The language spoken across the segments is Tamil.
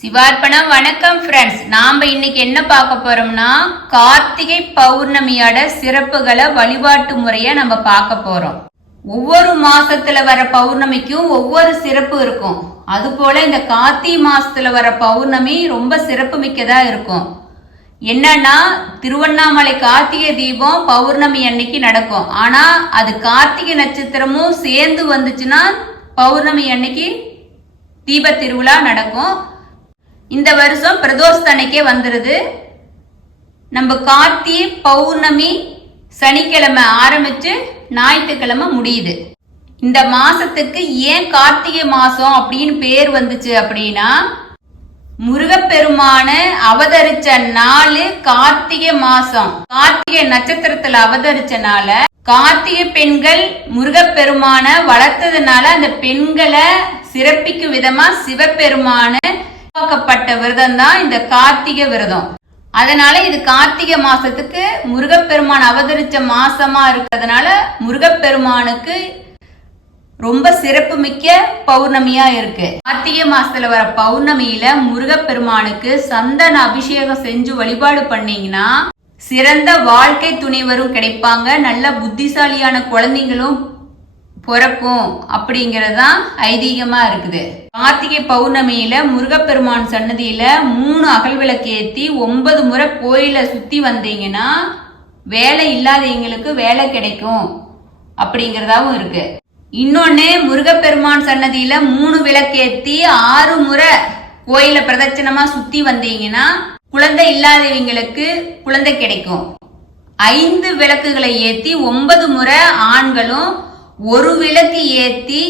சிவார்ப்பணம். வணக்கம் ஃப்ரெண்ட்ஸ். நாம இன்னைக்கு என்ன பார்க்க போறோம்னா கார்த்திகை பௌர்ணமியோட சிறப்புகளை, வழிபாட்டு முறைய நம்ம பார்க்க போறோம். ஒவ்வொரு மாசத்துல வர பௌர்ணமிக்கும் ஒவ்வொரு சிறப்பு இருக்கும். அது போல இந்த கார்த்திகை மாசத்துல வர பௌர்ணமி ரொம்ப சிறப்பு மிக்கதா இருக்கும். என்னன்னா, திருவண்ணாமலை கார்த்திகை தீபம் பௌர்ணமி அன்னைக்கு நடக்கும். ஆனா அது கார்த்திகை நட்சத்திரமும் சேர்ந்து வந்துச்சுன்னா பௌர்ணமி அன்னைக்கு தீப திருவிழா நடக்கும். இந்த வருஷம் பிரதோஷ அன்னைக்கே வந்துருது. நம்ம கார்த்திகை பௌர்ணமி சனிக்கிழமை ஆரம்பிச்சு ஞாயிற்றுக்கிழமை முடியுது. இந்த மாசத்துக்கு ஏன் கார்த்திகை மாசம் அப்படின்னு பேர் வந்துச்சு அப்படின்னா, முருகப்பெருமான அவதரிச்ச நாள் கார்த்திகை மாசம். கார்த்திகை நட்சத்திரத்துல அவதரிச்சனால கார்த்திகை பெண்கள் முருகப்பெருமான வளர்த்ததுனால அந்த பெண்களை சிறப்பிக்கும் விதமா சிவபெருமான உருவாக்கப்பட்ட விரதம் தான் இந்த கார்த்திகை விரதம். அதனால இது கார்த்திகை மாசத்துக்கு முருகப்பெருமான் அவதரிச்ச மாசமா இருக்கிறதுனால முருகப்பெருமானுக்கு ரொம்ப சிறப்பு மிக்க பௌர்ணமியா இருக்கு. கார்த்திகை மாசத்துல வர பௌர்ணமியில முருகப்பெருமானுக்கு சந்தன அபிஷேகம் செஞ்சு வழிபாடு பண்ணீங்கன்னா சிறந்த வாழ்க்கை துணைவரும் கிடைப்பாங்க, நல்ல புத்திசாலியான குழந்தைங்களும் பிறக்கும் அப்படிங்கறதுதான் ஐதீகமா இருக்குது. கார்த்திகை பௌர்ணமியில முருகப்பெருமான் சன்னதியில 3 அகல் விளக்கு ஏத்தி 9 முறை கோயில சுத்தி வந்தீங்கன்னா வேலை இல்லாதவங்களுக்கு வேலை கிடைக்கும் அப்படிங்கறதாவும் இருக்கு. இன்னொன்னு, முருகப்பெருமான் சன்னதியில 3 விளக்கு ஏத்தி 6 முறை கோயில பிரதட்சணமா சுத்தி வந்தீங்கன்னா குழந்தை இல்லாதவங்களுக்கு குழந்தை கிடைக்கும். 5 விளக்குகளை ஏத்தி 9 முறை ஆண்களும், 1 விளக்கு ஏத்தி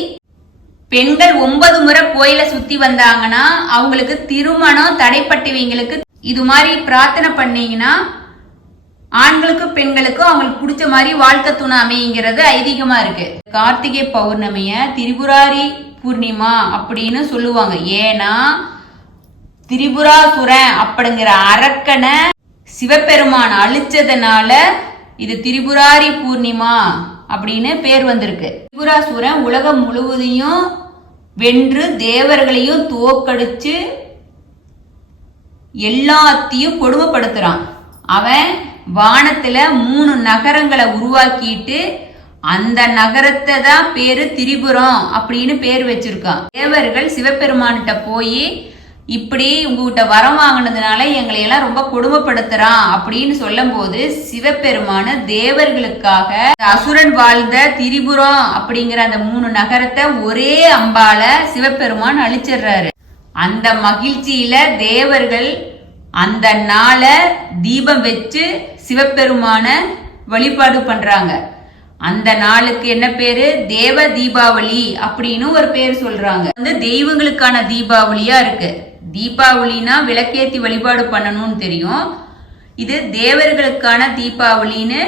பெண்கள் 9 முறை கோயில சுத்தி வந்தாங்கன்னா அவங்களுக்கு திருமணம் தடைப்பட்டவங்களுக்கு இது மாதிரி பிரார்த்தனை பண்ணீங்கன்னா ஆண்களுக்கும் பெண்களுக்கும் அவங்களுக்கு பிடிச்ச மாதிரி வாழ்க்கை துணை அமைங்கிறது ஐதீகமா இருக்கு. கார்த்திகை பௌர்ணமிய திரிபுராரி பூர்ணிமா அப்படின்னு சொல்லுவாங்க. ஏன்னா திரிபுராசுரன் அப்படிங்கிற அரக்கனை சிவபெருமான் அழிச்சதுனால இது திரிபுராரி பூர்ணிமா அப்படின்னு பேர் வந்திருக்கு. திரிபுராசுரன் உலகம் முழுவதையும் வென்று தேவர்களையும் தோக்கடிச்சு எல்லாத்தையும் கொடுமைப்படுத்துறான். அவன் வானத்துல 3 நகரங்களை உருவாக்கிட்டு அந்த நகரத்தை தான் பேரு திரிபுரம் அப்படின்னு பேர் வச்சிருக்கான். தேவர்கள் சிவபெருமான்கிட்ட போய் இப்படி உங்ககிட்ட வரம் வாங்கினதுனால எங்களை எல்லாம் ரொம்ப கொடுமைப்படுத்துறான் அப்படின்னு சொல்லும் போது சிவபெருமான தேவர்களுக்காக அசுரன் வாழ்ந்த திரிபுரம் அப்படிங்கிற அந்த 3 நகரத்தை ஒரே அம்பால சிவபெருமான் அழிச்சிடுறாரு. அந்த மகிழ்ச்சியில தேவர்கள் அந்த நாளை தீபம் வச்சு சிவபெருமான வழிபாடு பண்றாங்க. அந்த நாளுக்கு என்ன பேரு? தேவ தீபாவளி அப்படின்னு ஒரு பேர் சொல்றாங்க. தெய்வங்களுக்கான தீபாவளியா இருக்கு. தீபாவளினா விளக்கேத்தி வழிபாடு பண்ணணும்னு தெரியும். இது தேவர்களுக்கான தீபாவளின்னு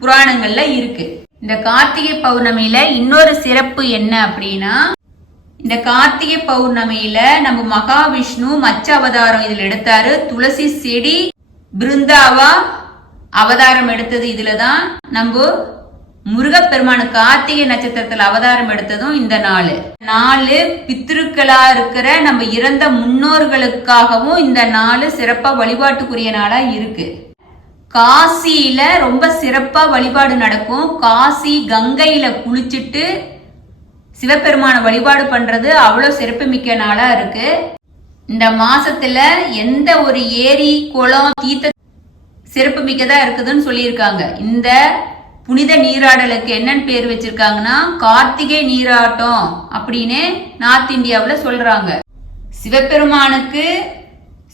புராணங்கள்ல இருக்கு. இந்த கார்த்திகை பௌர்ணமியில இன்னொரு சிறப்பு என்ன அப்படின்னா, இந்த கார்த்திகை பௌர்ணமியில நம்ம மகாவிஷ்ணு மச்ச அவதாரம் இதுல எடுத்தாரு. துளசி செடி பிருந்தாவா அவதாரம் எடுத்தது இதுலதான். நம்ம முருகப்பெருமான கார்த்திகை நட்சத்திரத்துல அவதாரம் எடுத்ததும் இந்த நாலு பித்திருக்களா இருக்கிற நம்ம இறந்த முன்னோர்களுக்காகவும் இந்த நாள் சிறப்பா வழிபாட்டுக்குரிய நாளா இருக்கு. காசியில ரொம்ப சிறப்பா வழிபாடு நடக்கும். காசி கங்கையில குளிச்சுட்டு சிவபெருமான வழிபாடு பண்றது அவ்வளவு சிறப்பு மிக்க நாளா இருக்கு. இந்த மாசத்துல எந்த ஒரு ஏரி குளம் தீர்த்த சிறப்பு மிக்கதா இருக்குதுன்னு சொல்லியிருக்காங்க. இந்த புனித நீராடலுக்கு என்னன்னு பேர் வச்சிருக்காங்கன்னா கார்த்திகை நீராட்டம் அப்படின்னு நார்த் இந்தியாவில் சொல்றாங்க. சிவபெருமானுக்கு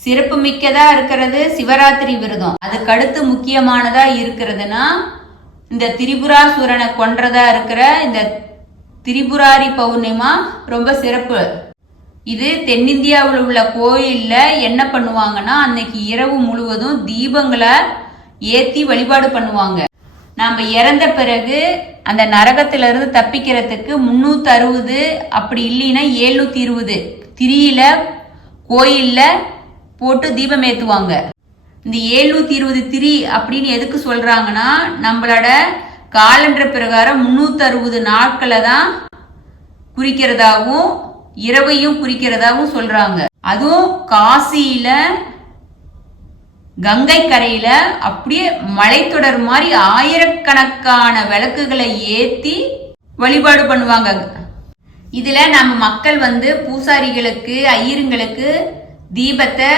சிறப்பு மிக்கதா இருக்கிறது சிவராத்திரி விரதம். அதுக்கு அடுத்து முக்கியமானதா இருக்கிறதுனா இந்த திரிபுராசுரனை கொன்றதா இருக்கிற இந்த திரிபுராரி பௌர்ணிமா ரொம்ப சிறப்பு. இது தென்னிந்தியாவில் உள்ள கோயில்ல என்ன பண்ணுவாங்கன்னா அன்னைக்கு இரவு முழுவதும் தீபங்களை ஏத்தி வழிபாடு பண்ணுவாங்க. நாம இறந்த பிறகு அந்த நரகத்திலிருந்து தப்பிக்கிறதுக்கு 360 அப்படி இல்லைன்னா 720 திரியில கோயில்ல போட்டு தீபம் ஏத்துவாங்க. இந்த 720 திரி அப்படின்னு எதுக்கு சொல்றாங்கன்னா, நம்மளோட காலண்டர் பிரகாரம் 360 நாட்களை தான் குறிக்கிறதாவும் இரவையும் குறிக்கிறதாவும் சொல்றாங்க. அதுவும் காசியில கங்கை கரையில அப்படியே மலைத்தொடர் மாதிரி ஆயிரக்கணக்கான விளக்குகளை ஏத்தி வழிபாடு பண்ணுவாங்க. இதுல நம்ம மக்கள் பூசாரிகளுக்கு ஐயருங்களுக்கு தீபத்தை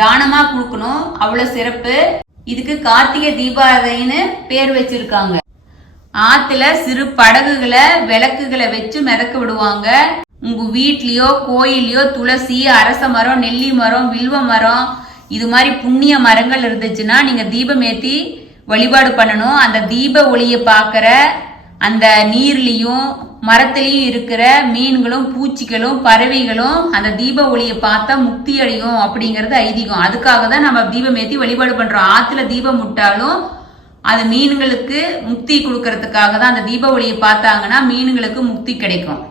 தானமா கொடுக்கணும், அவ்வளவு சிறப்பு. இதுக்கு கார்த்திகை தீபாவளின்னு பேர் வச்சிருக்காங்க. ஆத்துல சிறு படகுகளை விளக்குகளை வச்சு மிதக்க விடுவாங்க. உங்க வீட்லயோ கோயிலையோ துளசி, அரச மரம், நெல்லி மரம், வில்வ மரம் இது மாதிரி புண்ணிய மரங்கள் இருந்துச்சுன்னா நீங்க தீபம் ஏத்தி வழிபாடு பண்ணணும். அந்த தீப ஒளியை பார்க்கிற அந்த நீர்லயும் மரத்திலையும் இருக்கிற மீன்களும் பூச்சிகளும் பறவைகளும் அந்த தீப ஒளியை பார்த்தா முக்தி அடையும் அப்படிங்கறது ஐதீகம். அதுக்காக தான் நம்ம தீபம் ஏத்தி வழிபாடு பண்றோம். ஆத்துல தீபம் விட்டாலும் அது மீன்களுக்கு முக்தி கொடுக்கறதுக்காக தான். அந்த தீப ஒளியை பார்த்தாங்கன்னா மீன்களுக்கு முக்தி கிடைக்கும்.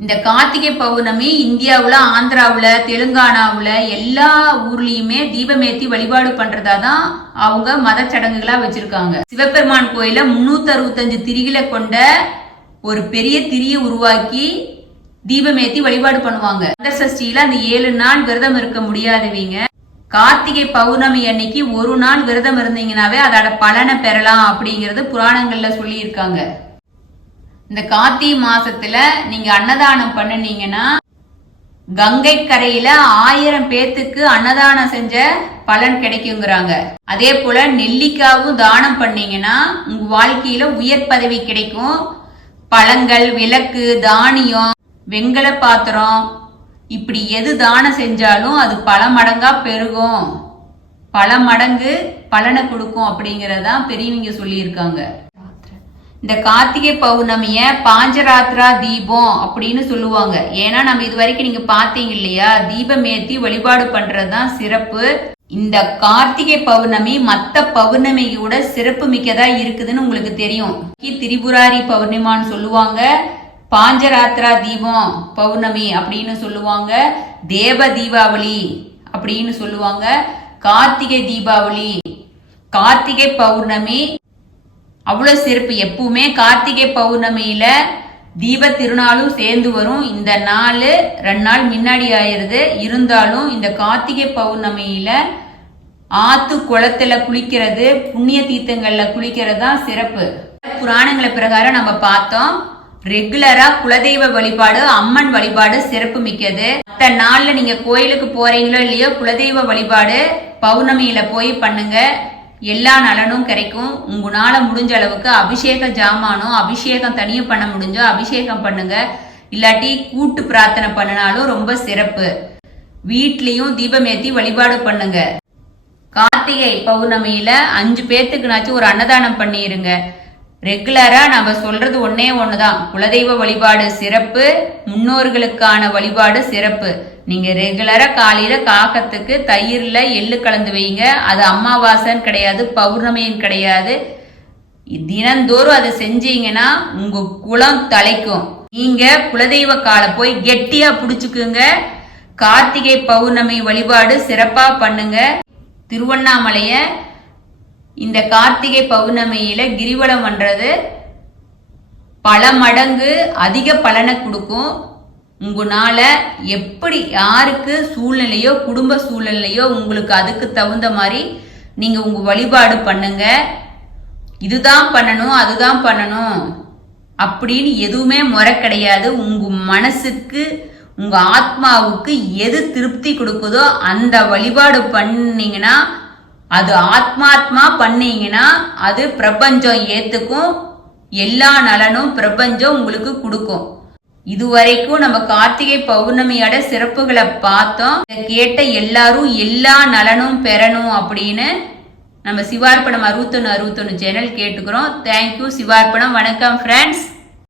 இந்த கார்த்திகை பௌர்ணமி இந்தியாவுல, ஆந்திராவுல, தெலுங்கானாவுல எல்லா ஊர்லயுமே தீபமேத்தி வழிபாடு பண்றதா தான் அவங்க மத சடங்குகளா வச்சிருக்காங்க. சிவபெருமான் கோயில 365 திரிகளை கொண்ட ஒரு பெரிய திரியை உருவாக்கி தீபமேத்தி வழிபாடு பண்ணுவாங்க. சஷ்டியில அந்த 7 நாள் விரதம் இருக்க முடியாதவங்க கார்த்திகை பௌர்ணமி அன்னைக்கு ஒரு நாள் விரதம் இருந்தீங்கன்னாவே அதோட பலனை பெறலாம் அப்படிங்கறது புராணங்கள்ல சொல்லி இருக்காங்க. இந்த கார்த்திகை மாசத்துல நீங்க அன்னதானம் பண்ணினீங்கன்னா கங்கை கரையில 1000 பேத்துக்கு அன்னதானம் செஞ்ச பலன் கிடைக்குங்கிறாங்க. அதே போல நெல்லிக்காவும் தானம் பண்ணீங்கன்னா உங்க வாழ்க்கையில உயர் பதவி கிடைக்கும். பழங்கள், விளக்கு, தானியம், வெங்கல பாத்திரம் இப்படி எது தானம் செஞ்சாலும் அது பல மடங்கா பெருகும், பல மடங்கு பலனை கொடுக்கும் அப்படிங்கறதான் பெரியவங்க சொல்லி இருக்காங்க. இந்த கார்த்திகை பௌர்ணமிய பாஞ்சராத்திரா தீபம் அப்படின்னு சொல்லுவாங்க. ஏன்னா நம்ம இது வரைக்கும் நீங்க பாத்தீங்க இல்லையா, தீபம் ஏத்தி வழிபாடு பண்றதுதான் சிறப்பு. இந்த கார்த்திகை பௌர்ணமி மத்த பௌர்ணமியோட சிறப்பு மிக்கதா இருக்குதுன்னு உங்களுக்கு தெரியும். திரிபுராரி பௌர்ணிமான்னு சொல்லுவாங்க, பாஞ்சராத்திரா தீபம் பௌர்ணமி அப்படின்னு சொல்லுவாங்க, தேவ தீபாவளி அப்படின்னு சொல்லுவாங்க, கார்த்திகை தீபாவளி. கார்த்திகை பௌர்ணமி அவ்வளவு சிறப்பு. எப்பவுமே கார்த்திகை பௌர்ணமியில தீப திருநாளும் சேர்ந்து வரும். இந்த நாள் 2 நாள் முன்னாடி ஆயிருது. இருந்தாலும் இந்த கார்த்திகை பௌர்ணமியில ஆத்து குளத்துல குளிக்கிறது, புண்ணிய தீர்த்தங்கள்ல குளிக்கிறது தான் சிறப்பு. புராணங்களை பிரகாரம் நம்ம பார்த்தோம், ரெகுலரா குலதெய்வ வழிபாடு, அம்மன் வழிபாடு சிறப்பு மிக்கது. மற்ற நாள்ல நீங்க கோயிலுக்கு போறீங்களோ இல்லையோ குலதெய்வ வழிபாடு பௌர்ணமியில போய் பண்ணுங்க, எல்லா நலனும் கிடைக்கும். உங்களால முடிஞ்ச அளவுக்கு அபிஷேக ஜாமானோ அபிஷேகம் தனியா பண்ண முடிஞ்சோ அபிஷேகம் பண்ணுங்க. இல்லாட்டி கூட்டு பிரார்த்தனை பண்ணினாலும் ரொம்ப சிறப்பு. வீட்லயும் தீபம் ஏத்தி வழிபாடு பண்ணுங்க. கார்த்திகை பௌர்ணமியில 5 பேத்துக்குனாச்சும் ஒரு அன்னதானம் பண்ணிருங்க. ரெகுலரா நம்ம சொல்றது ஒண்ணுதான், குலதெய்வ வழிபாடு சிறப்பு, முன்னோர்களுக்கான வழிபாடு சிறப்பு. நீங்க ரெகுலரா காலையில காகத்துக்கு தயிர்ல எள்ளு கலந்து வைங்க. அது அமாவாசைன்னு கிடையாது, பௌர்ணமின்னு கிடையாது. தினந்தோறும் அதை செஞ்சீங்கன்னா உங்க குலம் தலைக்கும். நீங்க குலதெய்வ காலை போய் கெட்டியா புடிச்சுக்குங்க. கார்த்திகை பௌர்ணமி வழிபாடு சிறப்பா பண்ணுங்க. திருவண்ணாமலைய இந்த கார்த்திகை பௌர்ணமியில கிரிவலம் பண்றது பல மடங்கு அதிக பலனை கொடுக்கும். உங்களால எப்படி யாருக்கு சூழ்நிலையோ குடும்ப சூழ்நிலையோ உங்களுக்கு அதுக்கு தகுந்த மாதிரி நீங்க உங்க வழிபாடு பண்ணுங்க. இதுதான் பண்ணணும் அதுதான் பண்ணணும் அப்படின்னு எதுவுமே முறை கிடையாது. உங்க மனசுக்கு உங்க ஆத்மாவுக்கு எது திருப்தி கொடுக்குதோ அந்த வழிபாடு பண்ணீங்கன்னா, அது ஆத்மாத்மா பண்ணீங்கன்னா அது பிரபஞ்சம் ஏத்துக்கும். எல்லா நலனும் பிரபஞ்சம் உங்களுக்கு கொடுக்கும். இதுவரைக்கும் நம்ம கார்த்திகை பௌர்ணமியோட சிறப்புகளை பார்த்தோம். கேட்ட எல்லாரும் எல்லா நலனும் பெறணும் அப்படின்னு நம்ம சிவார்ப்பணம் 61 சேனல் கேட்டுக்கிறோம். தேங்க்யூ சிவார்ப்பணம். வணக்கம் ஃப்ரெண்ட்ஸ்.